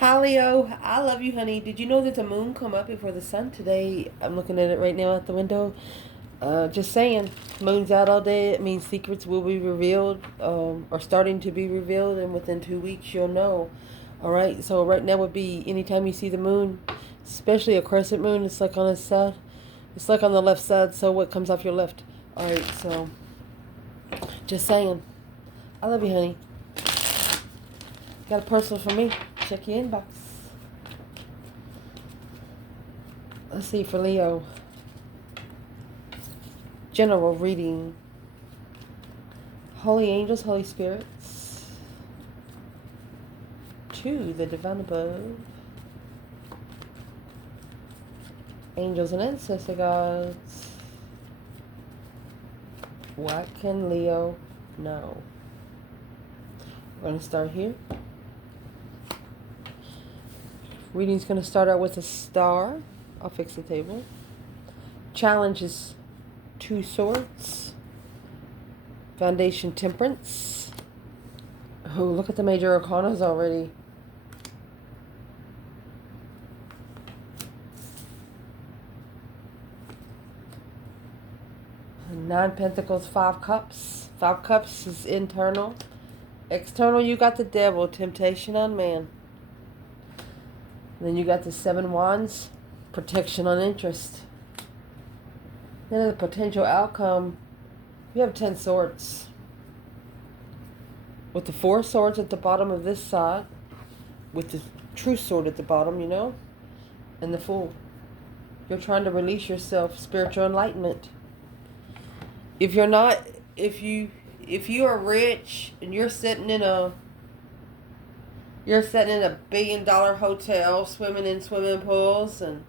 Hi, Leo. I love you, honey. Did you know that the moon come up before the sun today? I'm looking at it right now at the window. Just saying, moon's out all day. It means secrets will be revealed, or starting to be revealed, and within 2 weeks you'll know. All right. So right now would be anytime you see the moon, especially a crescent moon. It's like on the side. It's like on the left side. So what comes off your left? All right. So just saying, I love you, honey. Got a personal for me. Check your inbox. Let's see for Leo. General reading. Holy angels, Holy spirits. To the divine above. Angels and ancestor gods. What can Leo know? We're going to start here. Reading's going to start out with a star. I'll fix the table. Challenge is 2 swords. Foundation temperance. Oh, look at the major arcanas already. 9 pentacles, 5 cups. 5 cups is internal. External, you got the devil, temptation on man. Then you got the 7 wands, protection on interest. Then the potential outcome, you have 10 swords. With the 4 swords at the bottom of this side, with the true sword at the bottom, and the Fool. You're trying to release yourself, spiritual enlightenment. If you're not, if you are rich and you're sitting in a $1 billion hotel, swimming in swimming pools and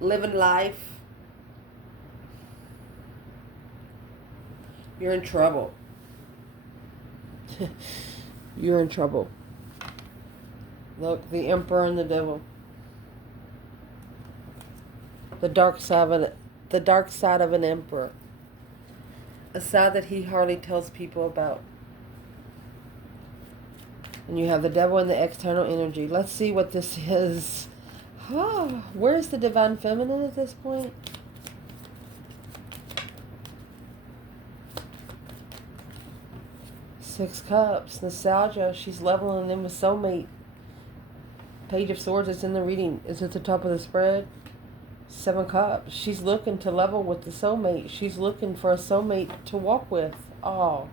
living life, you're in trouble. You're in trouble. Look, the Emperor and the Devil. The dark side of an emperor. A side that he hardly tells people about. And you have the devil and the external energy. Let's see what this is. Where's the divine feminine at this point? Six cups. Nostalgia. She's leveling in with soulmate. Page of Swords is in the reading. It's at the top of the spread. 7 cups. She's looking to level with the soulmate. She's looking for a soulmate to walk with. Oh.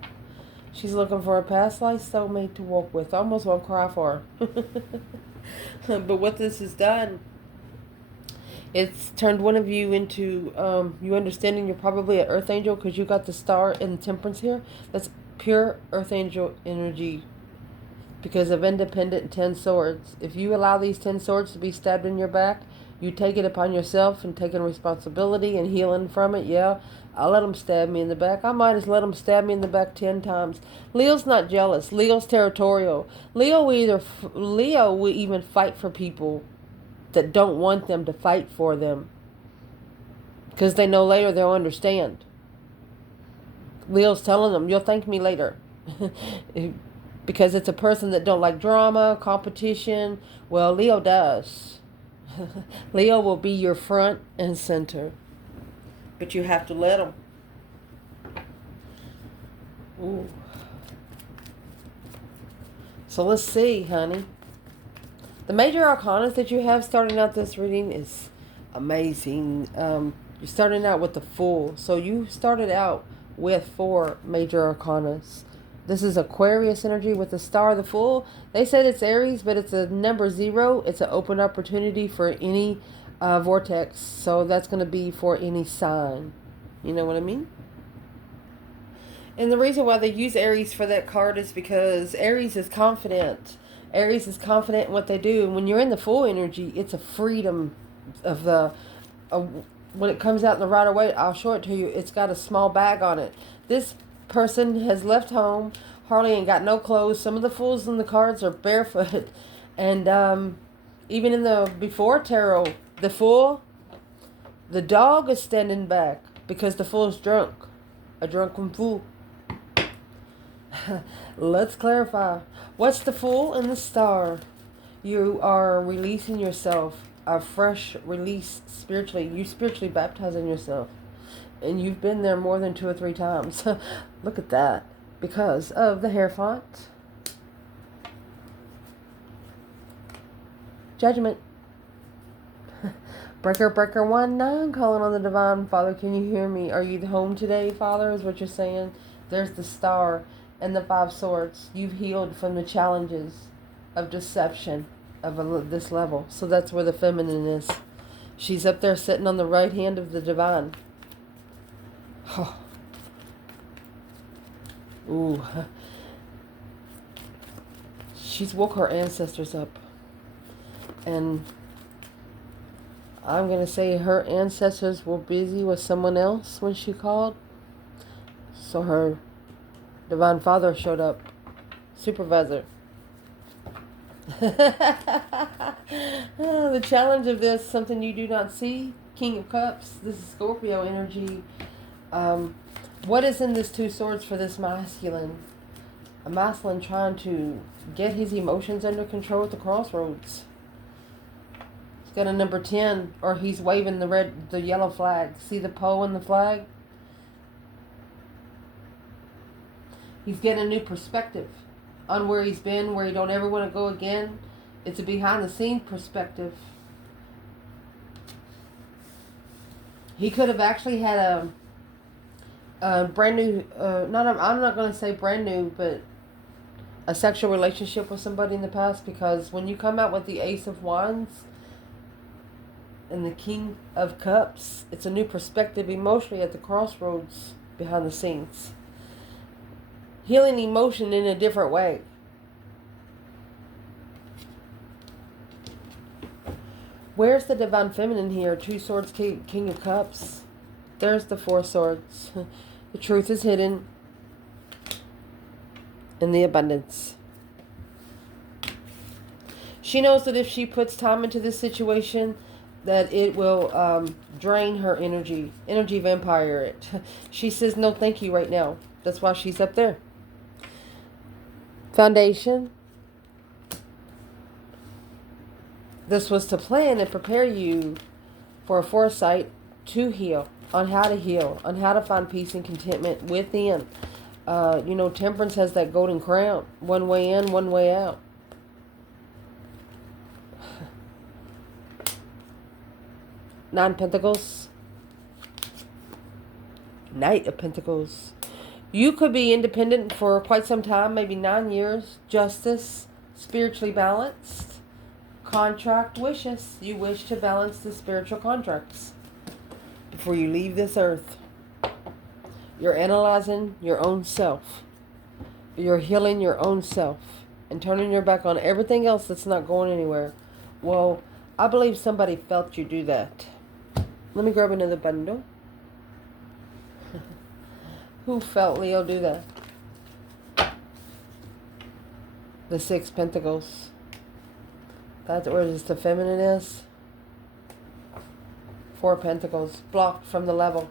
She's looking for a past life soulmate to walk with. I almost want to cry for her. But what this has done, it's turned one of you into, you understanding you're probably an earth angel because you got the star and temperance here. That's pure earth angel energy because of independent 10 swords. If you allow these 10 swords to be stabbed in your back, you take it upon yourself and taking responsibility and healing from it. Yeah, I'll let them stab me in the back. I might as let them stab me in the back 10 times. Leo's not jealous. Leo's territorial. Leo will even fight for people that don't want them to fight for them because they know later they'll understand. Leo's telling them, you'll thank me later. Because it's a person that don't like drama, competition. Well, Leo does. Leo will be your front and center. But you have to let him. Ooh. So let's see, honey. The major arcanas that you have starting out this reading is amazing. You're starting out with the Fool. So you started out with 4 major arcanas. This is Aquarius energy with the Star, the Fool. They said it's Aries, but it's a number 0. It's an open opportunity for any vortex. So that's going to be for any sign. You know what I mean? And the reason why they use Aries for that card is because Aries is confident. Aries is confident in what they do. And when you're in the Fool energy, it's a freedom of the... when it comes out in the right away, I'll show it to you. It's got a small bag on it. This person has left home, hardly ain't got no clothes. Some of the fools in the cards are barefoot. And even in the before tarot, the Fool, the dog is standing back because the Fool's drunk. A drunken fool. Let's clarify. What's the Fool and the Star? You are releasing yourself, a fresh release spiritually. You spiritually baptizing yourself. And you've been there more than 2 or 3 times. Look at that. Because of the hair font. Judgment. Breaker, breaker 1-9, calling on the divine. Father, can you hear me? Are you home today, Father, is what you're saying? There's the star and the 5 swords. You've healed from the challenges of deception of this level. So that's where the feminine is. She's up there sitting on the right hand of the divine. Oh. Ooh. She's woke her ancestors up. And I'm going to say her ancestors were busy with someone else when she called. So her divine father showed up. Supervisor. The challenge of this, something you do not see. King of Cups. This is Scorpio energy. What is in this 2 swords for this masculine? A masculine trying to get his emotions under control at the crossroads. He's got a number 10, or he's waving the yellow flag. See the pole in the flag? He's getting a new perspective on where he's been, where he don't ever want to go again. It's a behind the scenes perspective. He could have actually had a brand new, I'm not going to say brand new, but a sexual relationship with somebody in the past, because when you come out with the Ace of Wands and the King of Cups, it's a new perspective emotionally at the crossroads behind the scenes. Healing emotion in a different way. Where's the divine feminine here? 2 swords, King of Cups. There's the 4 swords. The truth is hidden in the abundance. She knows that if she puts time into this situation, that it will drain her energy. Energy vampire it. She says no thank you right now. That's why she's up there. Foundation. This was to plan and prepare you for a foresight to heal. On how to heal. On how to find peace and contentment within. Temperance has that golden crown. One way in, one way out. Nine Pentacles. Knight of Pentacles. You could be independent for quite some time, maybe 9 years. Justice. Spiritually balanced. Contract wishes. You wish to balance the spiritual contracts before you leave this earth. You're analyzing your own self. You're healing your own self and turning your back on everything else that's not going anywhere. Well, I believe somebody felt you do that. Let me grab another bundle. Who felt Leo do that? The 6 Pentacles. That's where the feminine is. 4 Pentacles. Blocked from the level.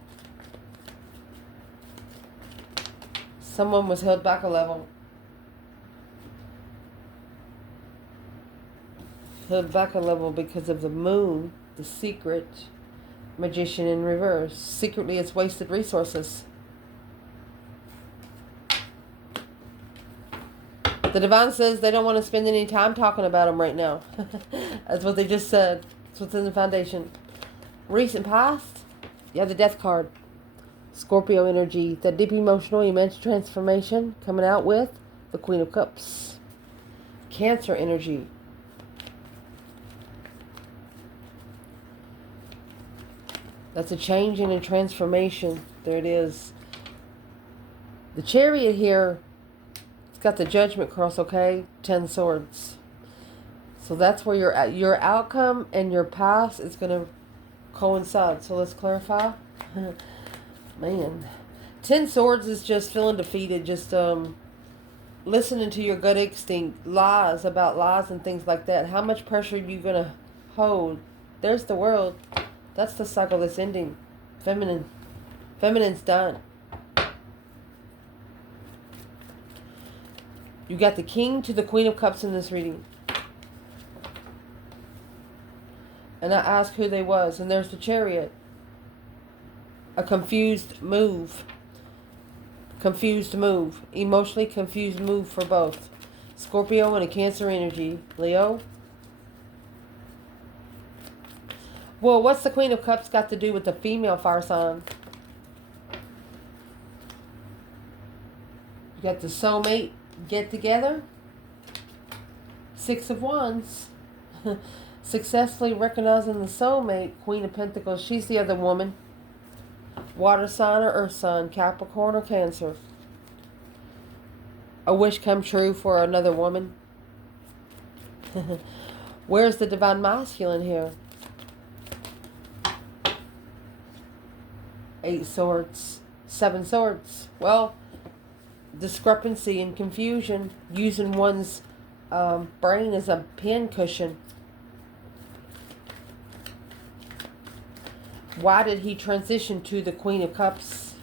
Someone was held back a level. Held back a level because of the moon, the secret, magician in reverse. Secretly, it's wasted resources. The divine says they don't want to spend any time talking about them right now. That's what they just said. That's what's in the foundation. Recent past, you have the Death card. Scorpio energy, that deep emotional, immense transformation coming out with the Queen of Cups. Cancer energy. That's a change and a transformation. There it is. The Chariot here, it's got the Judgment cross, okay? 10 swords. So that's where your outcome and your past is going to coincide. So let's clarify. Man. 10 swords is just feeling defeated. Just listening to your gut instinct. Lies about lies and things like that. How much pressure are you going to hold? There's the World. That's the cycle that's ending. Feminine. Feminine's done. You got the King to the Queen of Cups in this reading. And I asked who they was, and there's the Chariot. A confused move. Confused move. Emotionally confused move for both. Scorpio and a Cancer energy. Leo. Well, what's the Queen of Cups got to do with the female fire sign? You got the soulmate get together. Six of Wands. Successfully recognizing the soulmate. Queen of Pentacles. She's the other woman. Water sign or earth sign. Capricorn or Cancer. A wish come true for another woman. Where's the divine masculine here? 8 swords. 7 swords. Well, discrepancy and confusion. Using one's brain as a pin cushion. Why did he transition to the Queen of Cups?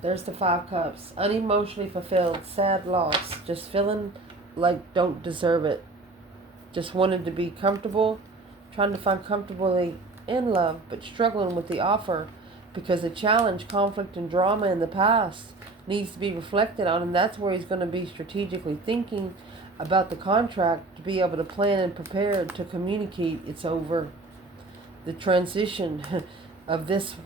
There's the 5 Cups. Unemotionally fulfilled. Sad loss. Just feeling like don't deserve it. Just wanted to be comfortable. Trying to find comfortably in love. But struggling with the offer. Because the challenge, conflict, and drama in the past needs to be reflected on. And that's where he's going to be strategically thinking about the contract to be able to plan and prepare to communicate it's over. The transition of this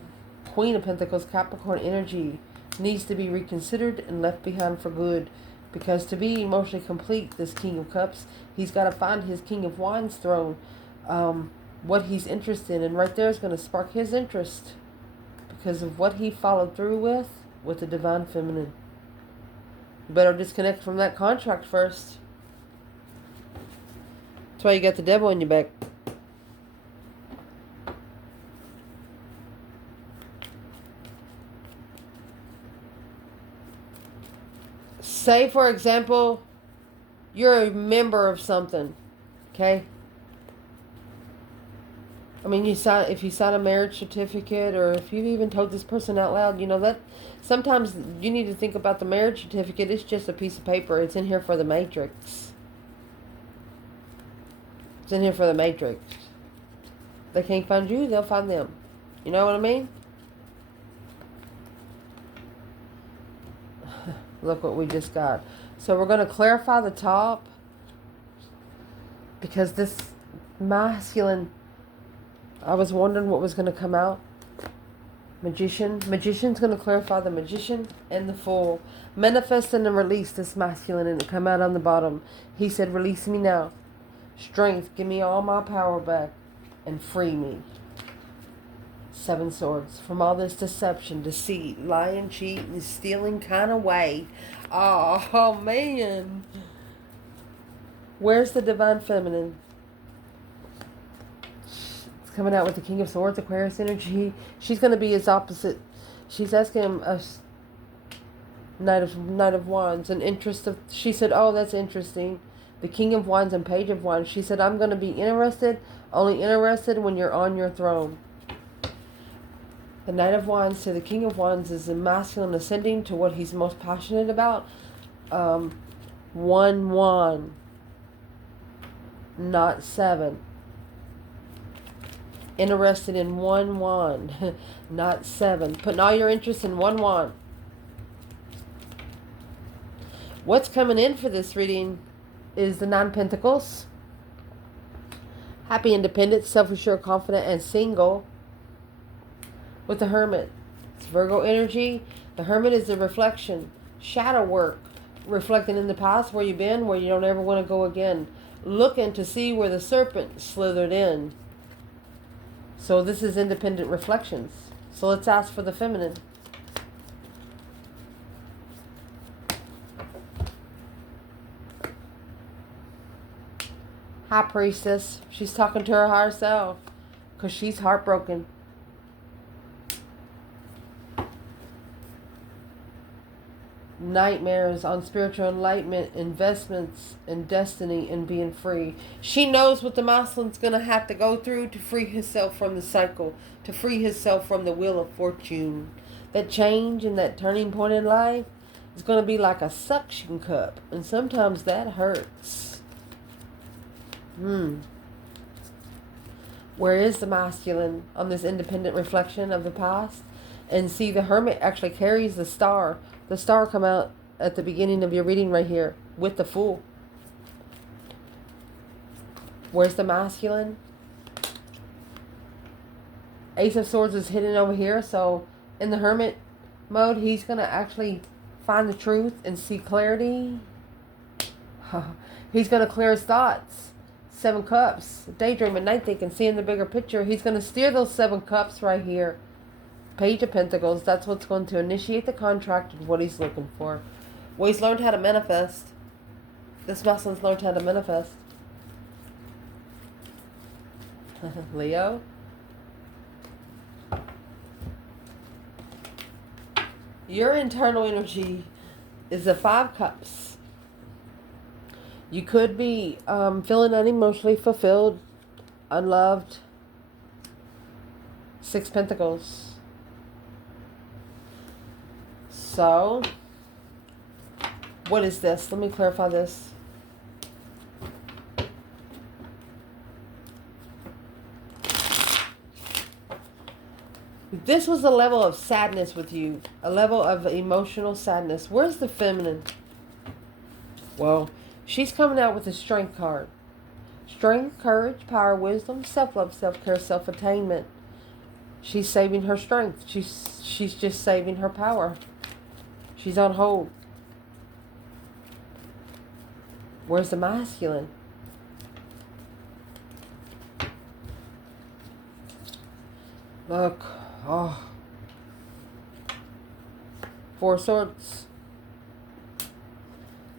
Queen of Pentacles, Capricorn energy needs to be reconsidered and left behind for good. Because to be emotionally complete, this King of Cups, he's got to find his King of Wands throne. What he's interested in. And right there is going to spark his interest. Because of what he followed through with the Divine Feminine. You better disconnect from that contract first. That's why you got the devil in your back. Say, for example, you're a member of something, okay? I mean, if you sign a marriage certificate, or if you've even told this person out loud, you know that sometimes you need to think about the marriage certificate. It's just a piece of paper. It's in here for the matrix. It's in here for the matrix. They can't find you, they'll find them. You know what I mean? Look what we just got. So we're going to clarify the top. Because this masculine, I was wondering what was going to come out. Magician. Magician's going to clarify the Magician and the Fool. Manifest and release this masculine, and it come out on the bottom. He said, release me now. Strength, give me all my power back and free me. 7 swords. From all this deception, deceit, lying, cheating, stealing kind of way. Oh, man. Where's the Divine Feminine? It's coming out with the King of Swords, Aquarius energy. She's going to be his opposite. She's asking him a Knight of Wands. An interest of... She said, oh, that's interesting. The King of Wands and Page of Wands. She said, I'm going to be interested, only interested when you're on your throne. The Knight of Wands to the King of Wands is the masculine ascending to what he's most passionate about. 1 wand, not 7. Interested in 1 wand, not 7. Putting all your interest in 1 wand. What's coming in for this reading is the 9 Pentacles. Happy, independent, self-assured, confident, and single. With the Hermit. It's Virgo energy. The Hermit is the reflection. Shadow work. Reflecting in the past, where you've been, where you don't ever want to go again. Looking to see where the serpent slithered in. So this is independent reflections. So let's ask for the feminine. High Priestess. She's talking to her higher self. Because she's heartbroken. Nightmares on spiritual enlightenment, investments, and destiny, and being free. She knows what the masculine's going to have to go through to free himself from the cycle, to free himself from the wheel of fortune. That change and that turning point in life is going to be like a suction cup, and sometimes that hurts. Where is the masculine on this independent reflection of the past? And see, the Hermit actually carries the star. The star come out at the beginning of your reading right here with the Fool. Where's the masculine? Ace of Swords is hidden over here. So in the Hermit mode, he's going to actually find the truth and see clarity. He's going to clear his thoughts. 7 Cups. Daydream at night thinking, seeing the bigger picture. He's going to steer those 7 Cups right here. Page of Pentacles. That's what's going to initiate the contract of what he's looking for. Well, he's learned how to manifest. This masculine's learned how to manifest. Leo. Your internal energy is the 5 Cups. You could be feeling unemotionally fulfilled, unloved. 6 Pentacles. So, what is this? Let me clarify this. This was a level of sadness with you. A level of emotional sadness. Where's the feminine? Well, she's coming out with a strength card. Strength, courage, power, wisdom, self-love, self-care, self-attainment. She's saving her strength. She's just saving her power. She's on hold. Where's the masculine? Look. Oh. 4 Swords.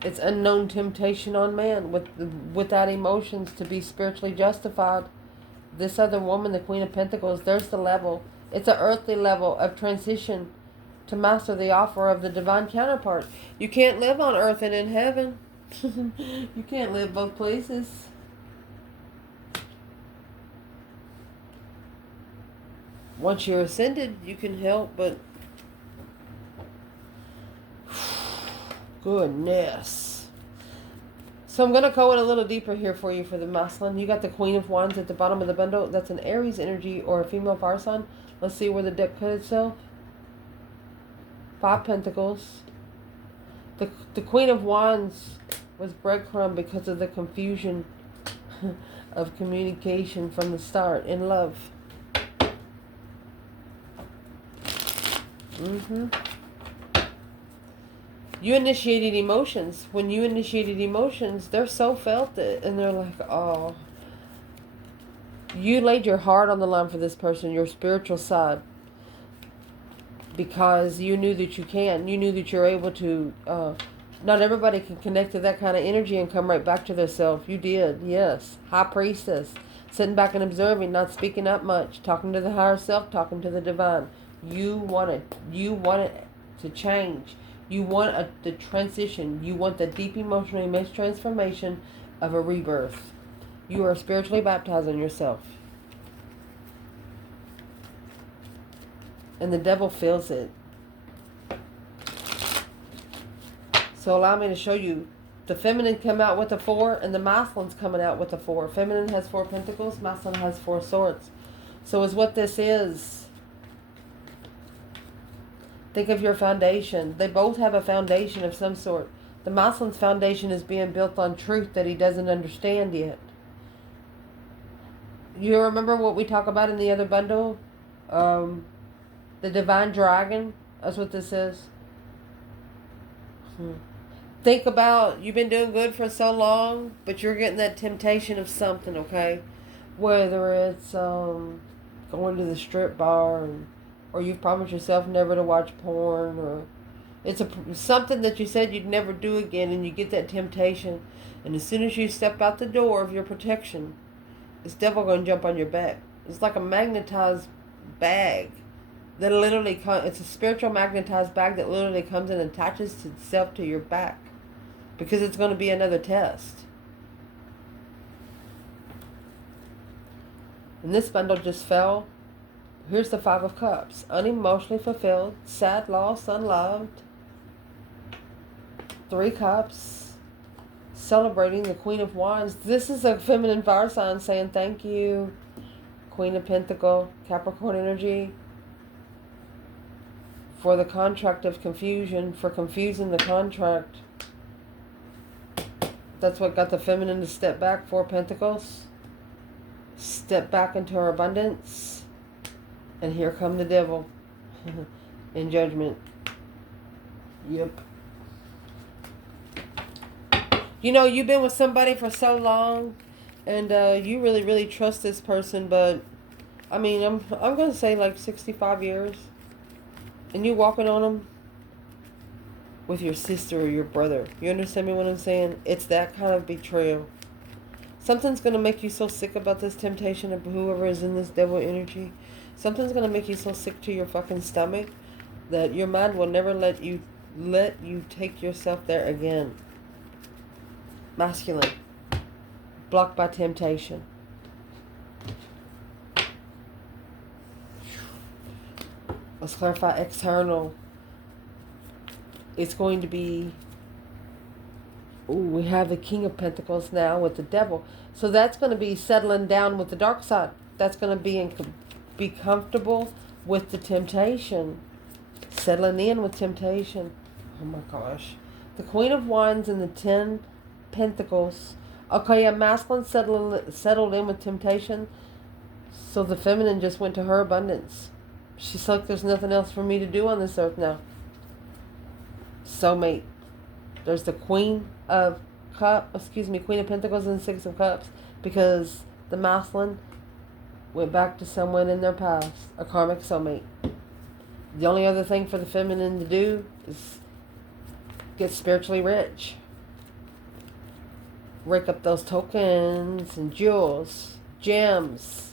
It's unknown temptation on man without emotions to be spiritually justified. This other woman, the Queen of Pentacles, there's the level. It's an earthly level of transition to master the offer of the divine counterpart. You can't live on earth and in heaven. You can't live both places. Once you're ascended, you can help, but goodness. So I'm going to go in a little deeper here for you for the masculine. You got the Queen of Wands at the bottom of the bundle. That's an Aries energy or a female fire sign. Let's see where the deck put itself. 5 Pentacles. The Queen of Wands was breadcrumb because of the confusion of communication from the start in love. You initiated emotions. When you initiated emotions, they're so felt it, and they're like, oh. You laid your heart on the line for this person, your spiritual side, because you knew that you can. You knew that you're able to. Not everybody can connect to that kind of energy and come right back to their self. You did, yes. High Priestess, sitting back and observing, not speaking up much, talking to the higher self, talking to the divine. You want it to change. You want the transition. You want the deep emotional immense transformation of a rebirth. You are spiritually baptizing yourself. And the devil feels it. So allow me to show you. The feminine come out with a 4 and the masculine's coming out with a 4. Feminine has 4 pentacles. Masculine has 4 swords. So is what this is. Think of your foundation. They both have a foundation of some sort. The masculine's foundation is being built on truth that he doesn't understand yet. You remember what we talk about in the other bundle? The divine dragon. That's what this is. Think about, you've been doing good for so long, but you're getting that temptation of something, okay? Whether it's going to the strip bar, or you've promised yourself never to watch porn, or it's something that you said you'd never do again, and you get that temptation, and as soon as you step out the door of your protection, this devil going to jump on your back. It's like a magnetized bag that literally it's a spiritual magnetized bag that literally comes and attaches itself to your back, because it's going to be another test. And this bundle just fell. Here's the 5 of Cups. Unemotionally fulfilled. Sad, lost, unloved. 3 Cups. Celebrating the Queen of Wands. This is a feminine fire sign saying thank you. Queen of Pentacle, Capricorn energy. For the contract of confusion, for confusing the contract. That's what got the feminine to step back. 4 Pentacles. Step back into her abundance. And here come the devil. In judgment. Yep. You know, you've been with somebody for so long. And you really, really trust this person. But, I mean, I'm going to say like 65 years. And you walking on them with your sister or your brother. You understand me what I'm saying? It's that kind of betrayal. Something's going to make you so sick about this temptation of whoever is in this devil energy. Something's going to make you so sick to your fucking stomach that your mind will never let you take yourself there again. Masculine. Blocked by temptation. Let's clarify external. It's going to be... Ooh, we have the King of Pentacles now with the devil. So that's going to be settling down with the dark side. That's going to be comfortable with the temptation. Settling in with temptation. Oh my gosh. The Queen of Wands and the 10 Pentacles. Okay, a masculine settled in with temptation. So the feminine just went to her abundance. She's like, there's nothing else for me to do on this earth now. Soulmate. There's the Queen of Pentacles and 6 of Cups. Because the masculine went back to someone in their past. A karmic soulmate. The only other thing for the feminine to do is get spiritually rich. Rake up those tokens and jewels. Gems.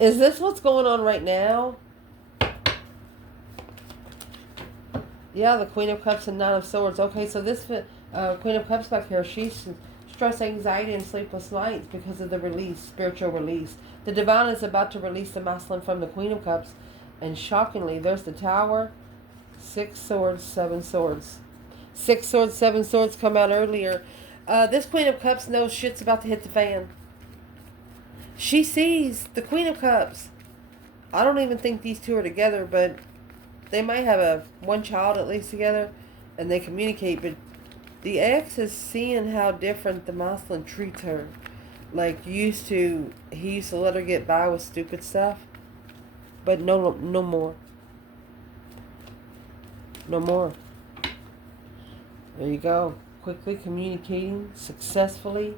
Is this what's going on right now? Yeah, the Queen of Cups and 9 of Swords. Okay, so this Queen of Cups back here, she's stress, anxiety, and sleepless nights because of the release, spiritual release. The Divine is about to release the masculine from the Queen of Cups. And shockingly, there's the Tower, 6 Swords, 7 Swords. 6 Swords, 7 Swords come out earlier. This Queen of Cups knows shit's about to hit the fan. She sees the Queen of Cups. I don't even think these two are together, but they might have one child at least together, and they communicate. But the ex is seeing how different the masculine treats her. Like he used to let her get by with stupid stuff, but no more. No more. There you go. Quickly communicating successfully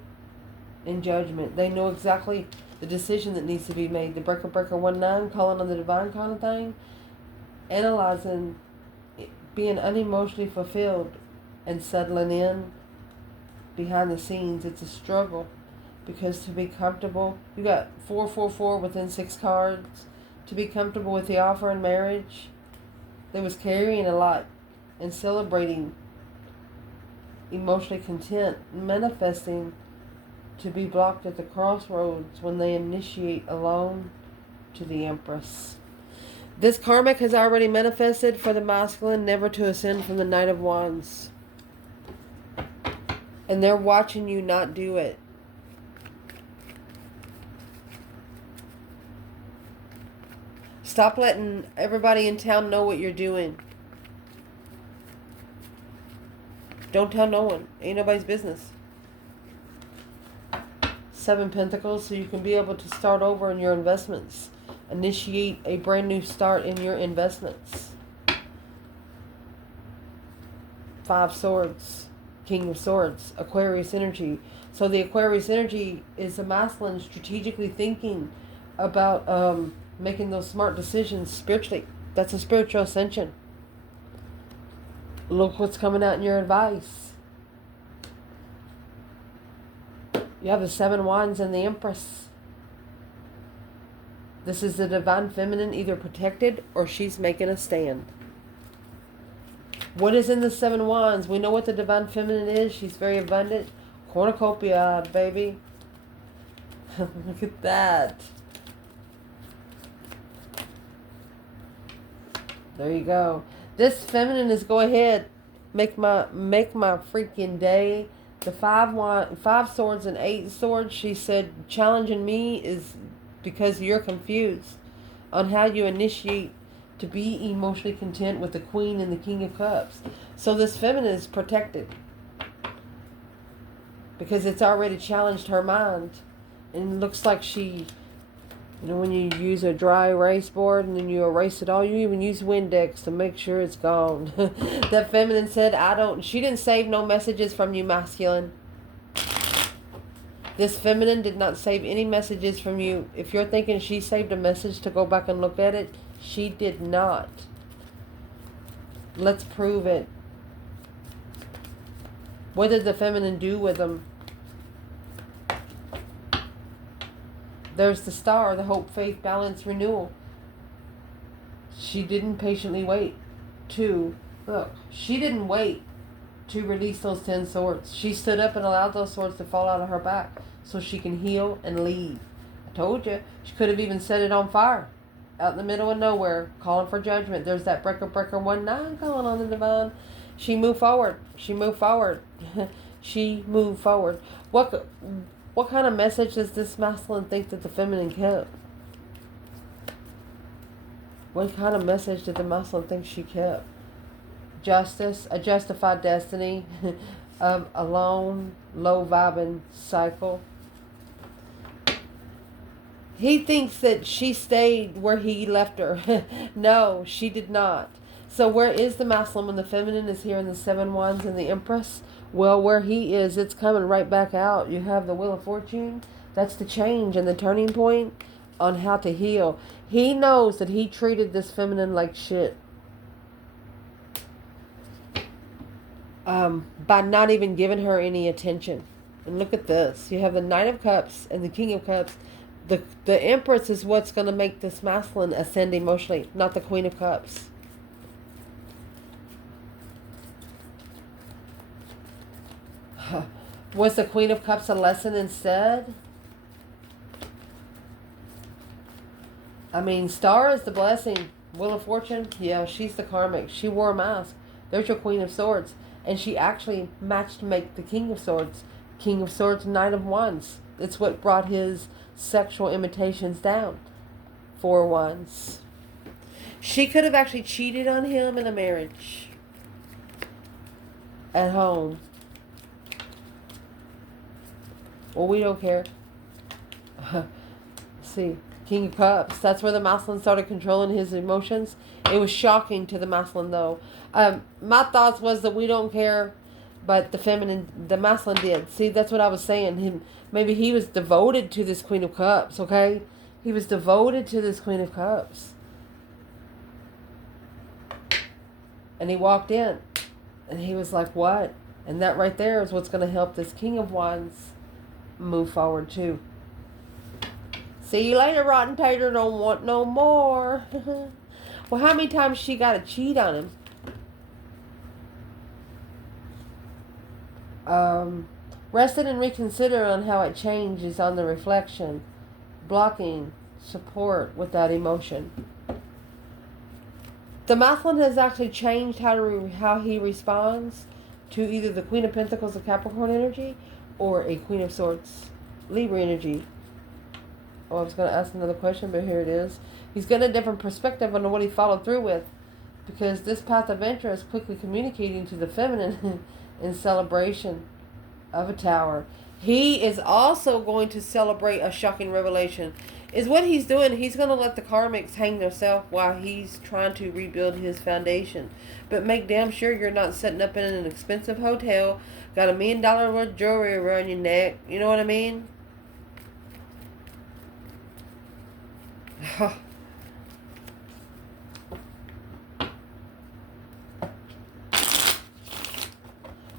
in judgment. They know exactly the decision that needs to be made. The breaker 19, calling on the Divine kind of thing. Analyzing, being unemotionally fulfilled and settling in behind the scenes. It's a struggle because to be comfortable, you got 444 within 6 cards. To be comfortable with the offer in marriage, they was carrying a lot and celebrating, emotionally content, manifesting to be blocked at the crossroads when they initiate alone to the Empress. This karmic has already manifested for the masculine, never to ascend from the Knight of Wands. And they're watching you not do it. Stop letting everybody in town know what you're doing. Don't tell no one. Ain't nobody's business. 7 Pentacles, so you can be able to start over in your investments. Initiate a brand new start in your investments. 5 Swords, King of Swords, Aquarius energy. So the Aquarius energy is a masculine strategically thinking about making those smart decisions spiritually. That's a spiritual ascension. Look what's coming out in your advice. You have the 7 Wands and the Empress. This is the Divine Feminine either protected or she's making a stand. What is in the 7 Wands? We know what the Divine Feminine is. She's very abundant. Cornucopia, baby. Look at that. There you go. This feminine is go ahead Make my freaking day. The five swords and 8 swords. She said, challenging me is because you're confused on how you initiate to be emotionally content with the Queen and the King of Cups. So this feminine is protected because it's already challenged her mind, and it looks like she, you know, when you use a dry erase board and then you erase it all, you even use Windex to make sure it's gone. That feminine said, she didn't save no messages from you, masculine. This feminine did not save any messages from you. If you're thinking she saved a message to go back and look at it, she did not. Let's prove it. What did the feminine do with them? There's the star, the hope, faith, balance, renewal. She didn't patiently wait to, look, she didn't wait to release those 10 swords. She stood up and allowed those swords to fall out of her back so she can heal and leave. I told you, she could have even set it on fire out in the middle of nowhere, calling for judgment. There's that breaker 19 calling on the divine. She moved forward. She moved forward. She moved forward. What kind of message does this masculine think that the feminine kept? What kind of message did the masculine think she kept? Justice, a justified destiny of a lone, low-vibing cycle. He thinks that she stayed where he left her. No, she did not. So where is the masculine when the feminine is here in the 7 Wands and the Empress? Well, where he is, it's coming right back out. You have the Wheel of Fortune. That's the change and the turning point on how to heal. He knows that he treated this feminine like shit. By not even giving her any attention. And look at this. You have the Knight of Cups and the King of Cups. The Empress is what's going to make this masculine ascend emotionally, not the Queen of Cups. Was the Queen of Cups a lesson instead? I mean, Star is the blessing. Wheel of Fortune, yeah, she's the karmic. She wore a mask. There's your Queen of Swords. And she actually matched make the King of Swords. King of Swords, Knight of Wands. It's what brought his sexual imitations down. 4 Wands. She could have actually cheated on him in a marriage. At home. Well, we don't care. See, King of Cups. That's where the masculine started controlling his emotions. It was shocking to the masculine, though. My thoughts was that we don't care, but the masculine did. See, that's what I was saying. Maybe he was devoted to this Queen of Cups, okay? He was devoted to this Queen of Cups. And he walked in. And he was like, what? And that right there is what's going to help this King of Wands move forward too. See you later, Rotten Tater. Don't want no more. Well, how many times she got to cheat on him? Rested and reconsider on how it changes on the reflection. Blocking support without emotion. The masculine has actually changed how he responds to either the Queen of Pentacles of Capricorn energy or a Queen of Swords Libra energy. Oh, I was going to ask another question, but here it is. He's got a different perspective on what he followed through with, because this path of venture is quickly communicating to the feminine in celebration of a tower. He is also going to celebrate a shocking revelation. Is what he's doing. He's going to let the karmics hang themselves while he's trying to rebuild his foundation. But make damn sure you're not setting up in an expensive hotel, got $1 million worth of jewelry around your neck. You know what I mean?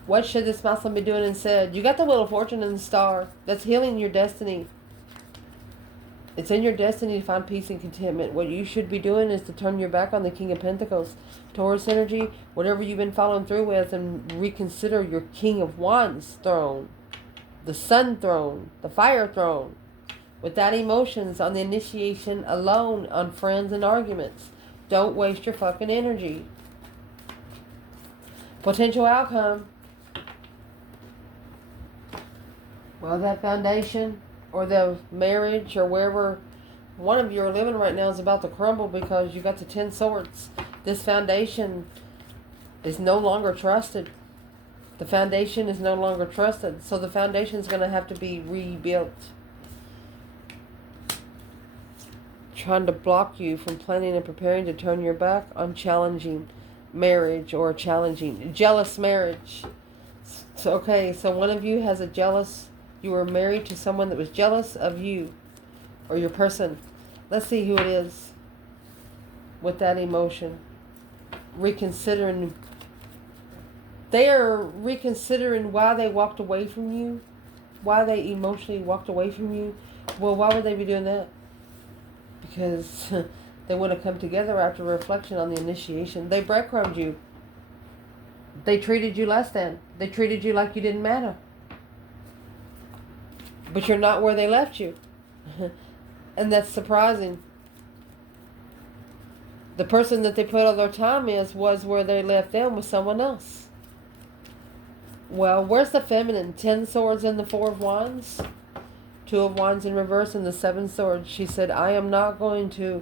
What should this masculine be doing instead? You got the Wheel of Fortune and the Star. That's healing your destiny. It's in your destiny to find peace and contentment. What you should be doing is to turn your back on the King of Pentacles, Taurus energy, whatever you've been following through with, and reconsider your King of Wands throne, the Sun throne, the Fire throne. Without emotions, on the initiation, alone, on friends and arguments. Don't waste your fucking energy. Potential outcome. Well, that foundation or the marriage or wherever one of you are living right now is about to crumble because you got the 10 swords. This foundation is no longer trusted. The foundation is no longer trusted. So the foundation is going to have to be rebuilt. Trying to block you from planning and preparing to turn your back on challenging marriage or challenging jealous marriage. So, okay, so one of you has a jealous, you were married to someone that was jealous of you or your person. Let's see who it is with that emotion. Reconsidering. They are reconsidering why they walked away from you. Why they emotionally walked away from you. Well, why would they be doing that? Because they want to come together after reflection on the initiation. They breadcrumbed you. They treated you less than. They treated you like you didn't matter. But you're not where they left you. And that's surprising. The person that they put all their time is was where they left them with someone else. Well, where's the feminine? 10 swords and the 4 of wands. 2 of wands in reverse and the 7 swords. She said, I am not going to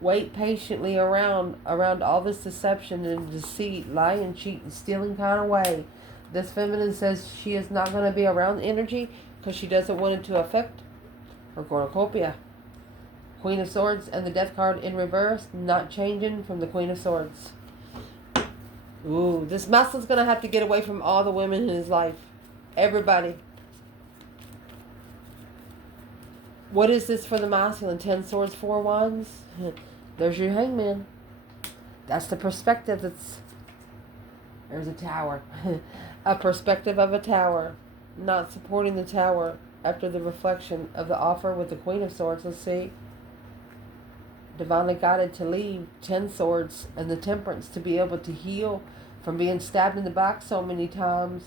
wait patiently around all this deception and deceit, lie and cheat and stealing kind of way. This feminine says she is not going to be around energy because she doesn't want it to affect her cornucopia. Queen of Swords and the Death card in reverse, not changing from the Queen of Swords. Ooh, this masculine's going to have to get away from all the women in his life. Everybody. What is this for the masculine? 10 swords, 4 wands. There's your hangman. That's the perspective. There's a tower. A perspective of a tower. Not supporting the tower after the reflection of the offer with the Queen of Swords. Let's see. Divinely guided to leave. 10 swords and the Temperance to be able to heal from being stabbed in the back so many times.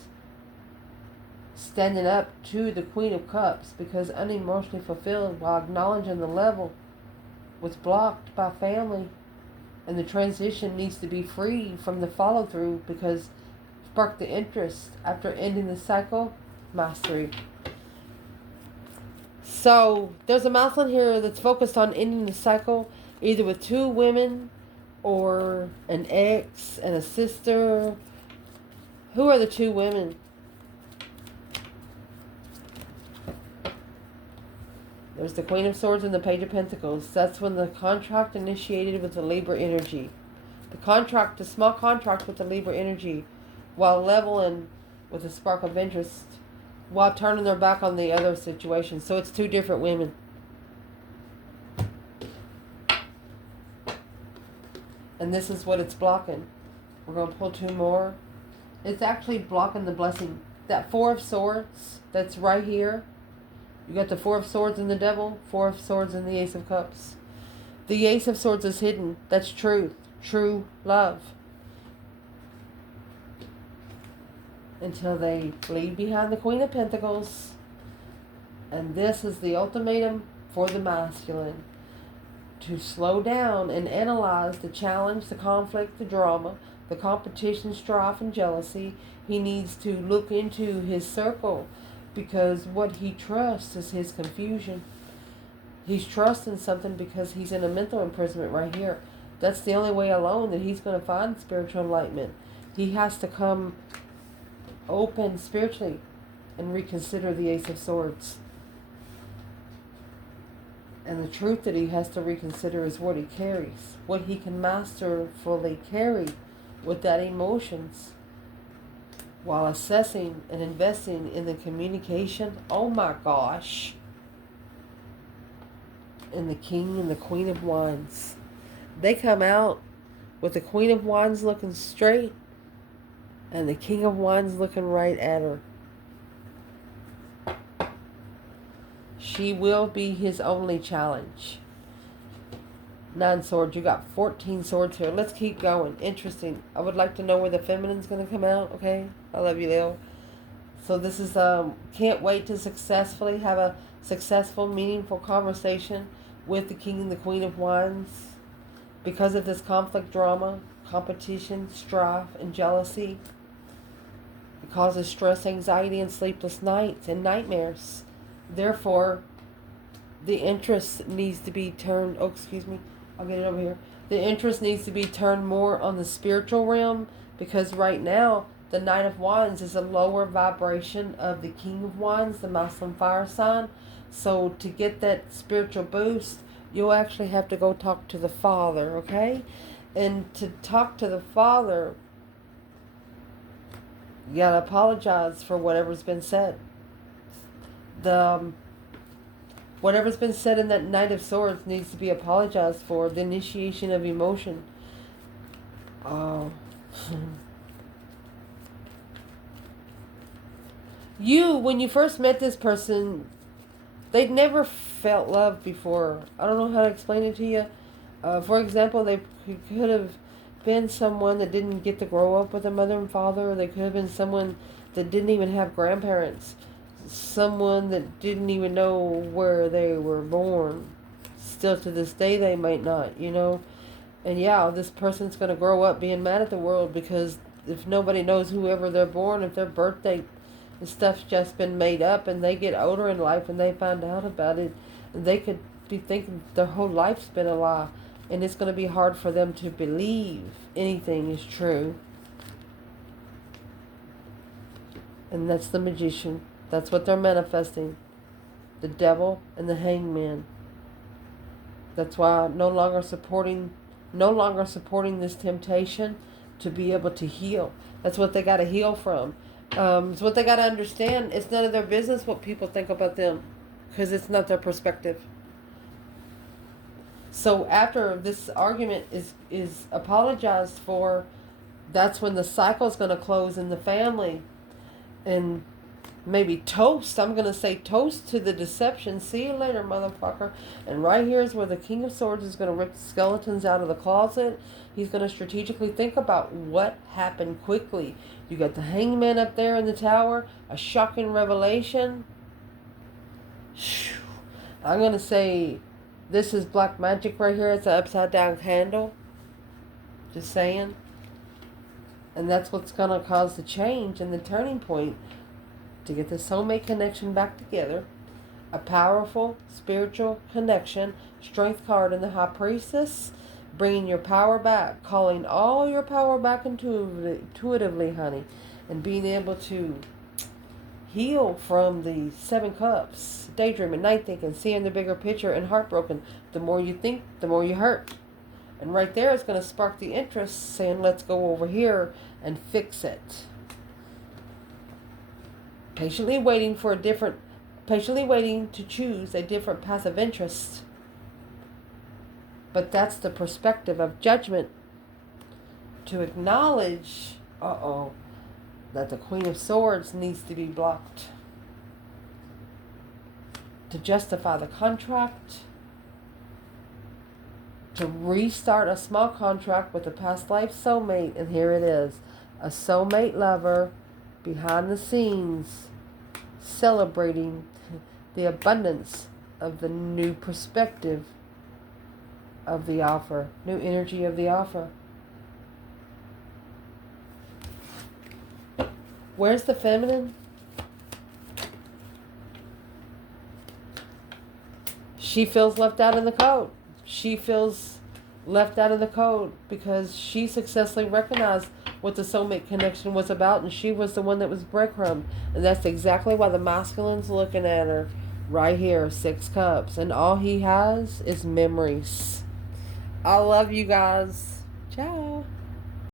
Standing up to the Queen of Cups because unemotionally fulfilled while acknowledging the level was blocked by family, and the transition needs to be free from the follow through because spark the interest after ending the cycle. Mastery. So there's a masculine here that's focused on ending the cycle either with 2 women or an ex and a sister. Who are the 2 women? There's the Queen of Swords and the Page of Pentacles. That's when the contract initiated with the Libra energy. The small contract with the Libra energy, while leveling with a spark of interest, while turning their back on the other situation. So it's 2 different women. And this is what it's blocking. We're going to pull 2 more. It's actually blocking the blessing. That 4 of Swords that's right here. You got the 4 of Swords and the Devil, 4 of Swords and the Ace of Cups. The Ace of Swords is hidden. That's truth. True love. Until they leave behind the Queen of Pentacles. And this is the ultimatum for the masculine. To slow down and analyze the challenge, the conflict, the drama, the competition, strife, and jealousy. He needs to look into his circle. Because what he trusts is his confusion. He's trusting something because he's in a mental imprisonment right here. That's the only way alone that he's going to find spiritual enlightenment. He has to come open spiritually and reconsider the Ace of Swords. And the truth that he has to reconsider is what he carries. What he can masterfully carry with that emotions. While assessing and investing in the communication, oh my gosh, and the King and the Queen of Wands. They come out with the Queen of Wands looking straight and the King of Wands looking right at her. She will be his only challenge. 9 swords. You got 14 swords here. Let's keep going. Interesting. I would like to know where the feminine's going to come out. Okay. I love you, Leo. So this is, can't wait to successfully have a successful, meaningful conversation with the King and the Queen of Wands. Because of this conflict, drama, competition, strife, and jealousy. causes stress, anxiety, and sleepless nights and nightmares. Therefore, the interest needs to be turned, oh, excuse me, I'll get it over here. The interest needs to be turned more on the spiritual realm, because right now, the Knight of Wands is a lower vibration of the King of Wands, the masculine fire sign. So to get that spiritual boost, you'll actually have to go talk to the Father, okay? And to talk to the Father, you gotta apologize for whatever's been said. Whatever's been said in that Knight of Swords needs to be apologized for. The initiation of emotion. Oh. When you first met this person, they'd never felt love before. I don't know how to explain it to you. For example, they could have been someone that didn't get to grow up with a mother and father. Or they could have been someone that didn't even have grandparents. Someone that didn't even know where they were born. Still to this day they might not, you know. And yeah, this person's going to grow up being mad at the world, because if nobody knows whoever they're born, if their birthday and stuff's just been made up, and they get older in life and they find out about it, they could be thinking their whole life's been a lie, and it's going to be hard for them to believe anything is true. And that's the Magician. That's what they're manifesting. The Devil and the Hangman. That's why no longer supporting this temptation to be able to heal. That's what they got to heal from. It's what they got to understand. It's none of their business what people think about them, because it's not their perspective. So after this argument is apologized for, that's when the cycle is going to close in the family. And maybe toast. I'm going to say toast to the deception. See you later, motherfucker. And right here is where the King of Swords is going to rip the skeletons out of the closet. He's going to strategically think about what happened quickly. You got the Hangman up there in the tower. A shocking revelation. I'm going to say this is black magic right here. It's an upside down candle. Just saying. And that's what's going to cause the change and the turning point to get the soulmate connection back together. A powerful spiritual connection. Strength card in the High Priestess. Bringing your power back. Calling all your power back intuitively, honey. And being able to heal from the 7 Cups. Daydreaming, night thinking, seeing the bigger picture, and heartbroken. The more you think, the more you hurt. And right there is going to spark the interest, saying, let's go over here and fix it. Patiently waiting to choose a different path of interest. But that's the perspective of judgment. To acknowledge, that the Queen of Swords needs to be blocked. To justify the contract. To restart a small contract with a past life soulmate. And here it is. A soulmate lover behind the scenes celebrating the abundance of the new perspective of the offer. New energy of the offer. Where's the feminine? She feels left out in the code. She feels left out of the code because she successfully recognized what the soulmate connection was about, and she was the one that was breadcrumb. And that's exactly why the masculine's looking at her right here, 6 Cups. And all he has is memories. I love you guys. Ciao.